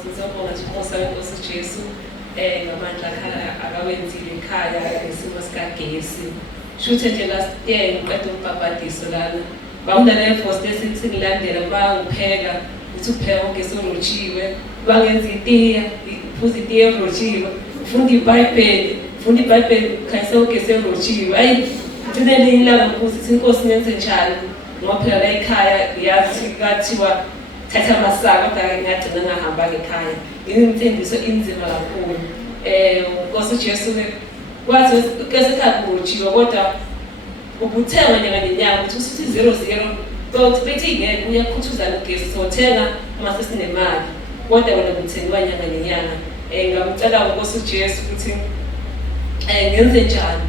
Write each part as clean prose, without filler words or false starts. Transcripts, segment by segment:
Sizobonga nje uMosa weNkosi uJesu ngamandla akawenzile ekhaya ngesimo sikagesi. Shuthe nje last year ngiqeda umbhabhadiso lana. Bawunale force singilandela bangipheka ukuthi upheka ugesi orojiwe, bangenza itiya, uphuza itiya erojiwe, ufunda iBhayibheli, khayisa ugesi erojiwe. Ayi ngithine lilanga ngiphuza ukuthi Inkosi nenze njani. Ngoba phela la ekhaya yazi kathiwa thatha amasaka kodwa ngiyagcina ngahamba ekhaya. Ngimthembiso inzima kakhulu. Nkosi uJesu kwathi ugesi ekhaya kodwa ubuthenga nyanga nenyanga ukuthi usithi 00 but bethi ngeke uyakhuthuzana ugesi sothenga uma sesinemali kodwa wena uthengiwa nyanga nenyanga. Ngamcela uNkosi uJesu ukuthi ngenze njani.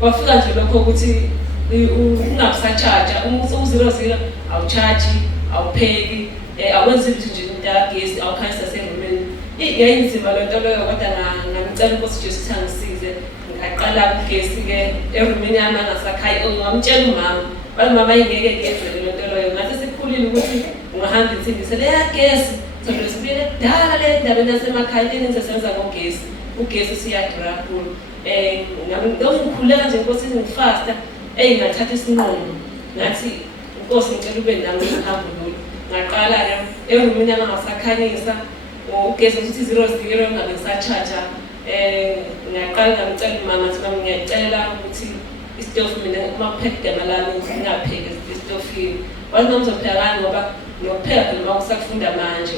Kwafika nje lokho ukuthi ungabusa-charge u-00 awucharge awupheki awenzi ukuthi nje intagesi awukhanyisa serumini. Yayinzima le nto leyo kodwa ngamcela uNkosi uJesu ukuthi angisize. Ngaqala ugesi-ke erumini yami angasakhayi. Ngamtshela umama wathi mama ingeke ngiyenzele le nto leyo. Ngathi sesikhulile ukuthi ungahamba insindiso leya gesi sobe sibile kudala le ndabeni yasemakhaya eninzi esenza ngogesi. Ugesi siyadura kakhulu. Ngikhuleka nje Nkosi ngifasta ngathatha isinqumo ngathi Nkosi ngicela ube nami uhambo lolu. Ngaqala-ke erumini yami angasakhanyisa ugesi ukuthi 00 ngabe ngisacharge. Ngiyaqala ngamcela umama ukuthi mama ngiyacela ukuthi isitofu mina uma kupheka igama lami ngingapheki esitofini. Wathi noma uzopheka ngani ngoba nokupheka phela uma usafunda manje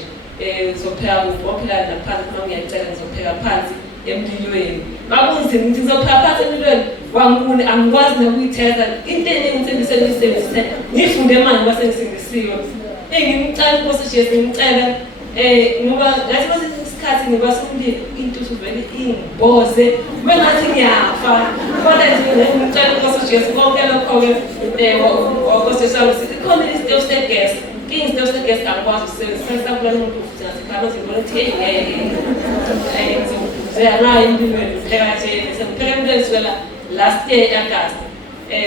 uzopheka kuphi phela naphansi. Noma ngiyacela ngizopheka phansi emlilweni. Makunzima ukuthi ngizopheka phansi emlilweni wangibuni angikwazi nokuyithetha into eningi ngisebenzise ngifunde manje ngoba sengisindisiwe. Ngimcela uNkosi uJesu ngimcela ngoba ngathi kwesinye isikhathi ngiba somlilo intuthu vele ingiboze kube ngathi ngiyafa. Kodwa nje ngicela uNkosi uJesu konke lokho-ke waNkosi Yesu khona isitofu segesi. Isitofu segesi angikwazi ukusebenzisa sakula nomuntu futhi ngasekhaya manje ngibona ukuthi ngiyanayo empilweni phela nje sengiphela empilweni kusukela last year August.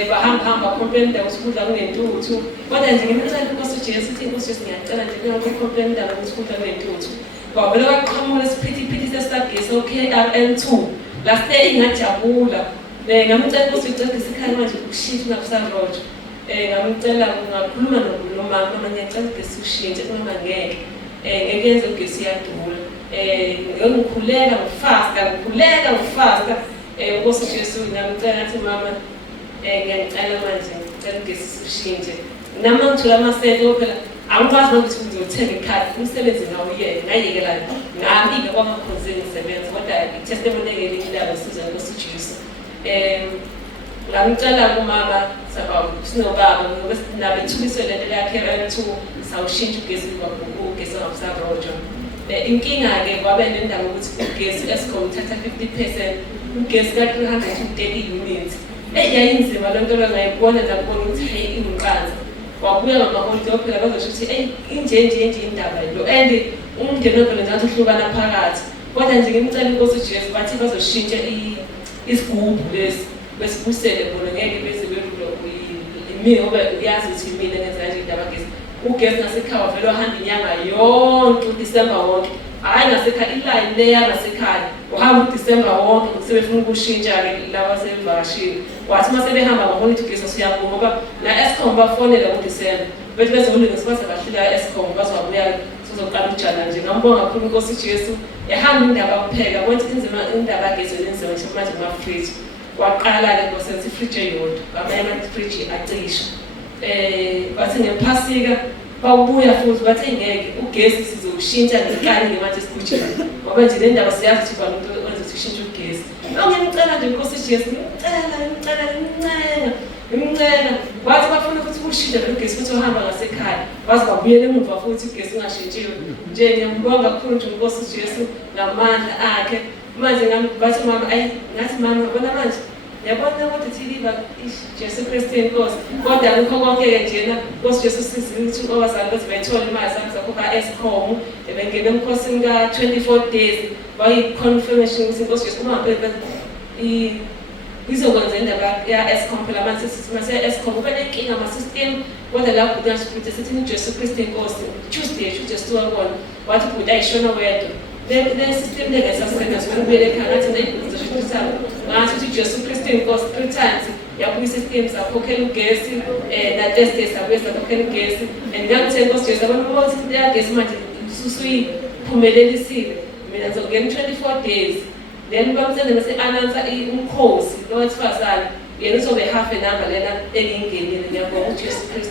Bahamba complain indawo ukudla kunentuthu. Kodwa nje ngimcela uNkosi uJesu ukuthi Nkosi Jesu ngiyacela nje ngingakho-complain indawo ukudla kunentuthu. Kwavele kwaqhamuka isiphithiphithi sesagesi KRN2 last year ingajabula. Ngamcela Nkosi ucela isikhali manje ukushintsha ungabusaroja. Ngamcela ngakhuluma nomama mama ngiyacela ugesi ushintshe noma ngeke. Ngeke yenze ugesi yadula. Ngikhuleka ngifasta. Nkosi Jesu ngamcela ngathi mama ngiyacela manje ngicela ugesi ushintshe. Nami ngithola amaseko phela angikwazi ukuthi ngizothenga ikhadi umsebenzi ngawuyeke ngayekela ngabika kwamakhonzeni ngisebenza kodwa i-testimony engelilayo siza Nkosi Jesu. Ngamcela kumama sinobaba ngoba sinabo ithuliso lento leya-KRN2 sawushintsha ugesi ugesi ongabusaroja. Inkinga-ke kwabe nendawo ukuthi ugesi Eskom uthatha 50%, ugesi ka-330 units. Yayinzima le nto leyo ngayibona ngabona ukuthi hayi ingumqansa. Wabuya ngamaholide phela bazosho ukuthi inje indaba lo and umndeni webhele ngathi uhlukana phakathi. Kodwa nje ngimcela uNkosi uJesu bathi bazoshintsha isigubhu lesi besibusele bona ngeke beze bedlula mina ngoba uyazi ukuthi mina ngenza nje indaba gesi. Ugesi ngasekhaya wavele wahamba inyanga yonke uDisemba wonke. Hayi ngasekhaya iline le yangasekhaya uhamba uDisemba wonke sebefuna ukushintsha-ke laba sebevakashile. Wathi uma sebehamba ngaholiday ugesi usiyabuma ngoba na Eskom bafonela ngoDisemba bethi bezolungisa base bahlika Eskom bazobuya sizoqala uJana nje. Ngambonga kakhulu uNkosi uJesu ehamba indaba yokupheka bonke indaba gesi nenzima nje manje kuma-fridge. Waqala-ke ngosenza ifridge eyodwa ngamanye ama-fridge acisha. Bathi ngephasika bawubuya futhi bathi ngeke ugesi sizowushintsha ngekani manje esikujile ngoba nje le ndaba siyazi ukuthi umuntu wenza ukuthi ushintshe ugesi. Ngimcela nje uNkosi Jesu ngimcela wathi bafuna ukuthi ushintshe lo gesi futhi uhamba ngasekhaya wazi babuyele emuva futhi ugesi ungashintshiwe. Nje ngiyambonga kakhulu nje uNkosi Jesu ngamandla akhe. Manje bathi mama ngathi mama bona manje yabona ukuthi thiliva Jesu Kristu inkosi kodwa akukho konke-ke njena Nkosi Jesu sizile ukuthi owazali bethi bayithola imali zami zakhokha Eskom bengena emkhosini ka-24 days bayi-confirmation ukuthi Nkosi Jesu uma izokwenza indaba ya-Eskom phela manje mase Eskom kube nenkinga ama-system kodwa lapho kungasiprithe sithi uJesu Kristu inkosi Tuesday shuthi siwabona wathi ubhuti ayishona wedwa le system lengesasebenza ukubuyela ekhaya ngathi ngizosho sabo ngathi uthi Jesu Kristu inkosi 3 times yabuya system sakhokhela ugesi na test sabuye sakhokhela ugesi and ngiyangithe inkosi Jesu abantu bothi yagesi manje usuyiphumelelisiwe mina ngizongena 24 days then bamsende bese announce umkhosi lo wesifazane yena uzobe half an hour lena engingeni ngiyabonga uJesu Kristu